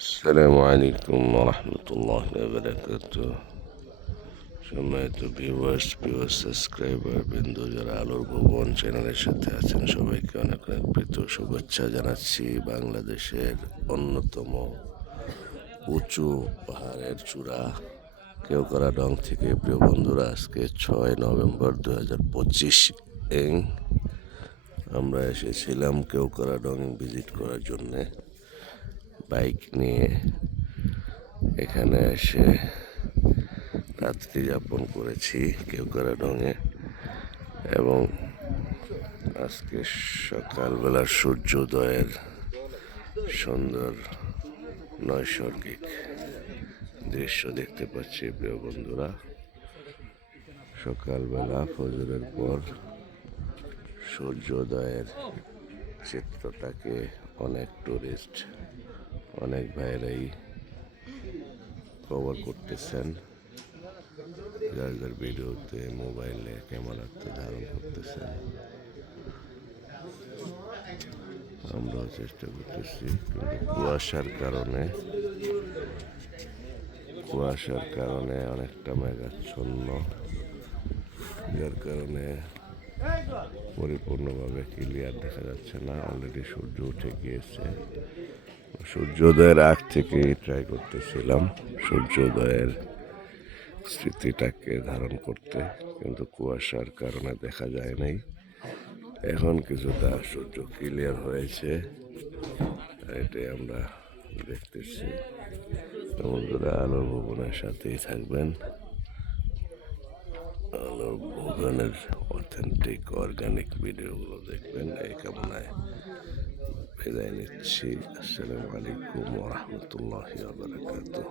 আসসালামু আলাইকুম রহমতুল্লাহ বারাকাত। সম্মানিত ভিউয়ার্স সাবস্ক্রাইবার বিন্দু যারা আলোর ভুবন চ্যানেলের সাথে আছেন সবাইকে অনেক অনেক প্রীত শুভেচ্ছা জানাচ্ছি। বাংলাদেশের অন্যতম উঁচু পাহাড়ের চূড়া কেওক্রাডং থেকে প্রিয় বন্ধুরা, আজকে 6 নভেম্বর 2025 আমরা এসেছিলাম কেওক্রাডং ভিজিট করার জন্যে বাইক নিয়ে। এখানে এসে রাত্রি যাপন করেছি কেওক্রাডংয়ে এবং আজকে সকালবেলার সূর্যোদয়ের সুন্দর নৈসর্গিক দৃশ্য দেখতে পাচ্ছি প্রিয় বন্ধুরা। সকালবেলা ফজরের পর সূর্যোদয়ের চিত্রটাকে অনেক টুরিস্ট, অনেক ভাইরাই কভার করতেছেন, যার যার ভিডিওতে মোবাইলে ক্যামেরাতে ধারণ করতেছেন। আমরাও চেষ্টা করতেছি, কিন্তু কুয়াশার কারণে অনেকটা মেঘাচ্ছন্ন, যার কারণে পরিপূর্ণভাবে ক্লিয়ার দেখা যাচ্ছে না। অলরেডি সূর্য উঠে গিয়েছে। সূর্যোদয়ের আগ থেকেই ট্রাই করতেছিলাম সূর্যোদয়ের স্মৃতিটাকে ধারণ করতে, কিন্তু কুয়াশার কারণে দেখা যায় নাই। এখন কিছুটা সূর্য ক্লিয়ার হয়েছে, এটাই আমরা দেখতেছি। বন্ধুরা, আলোর ভুবনের সাথেই থাকবেন। আলোর ভুবনের অথেন্টিক অর্গানিক ভিডিওগুলো দেখবেন, এই কামনায় বিদায় নিচ্ছি। আসসালামু আলাইকুম ওয়া রাহমাতুল্লাহি ওয়া বারাকাতুহু।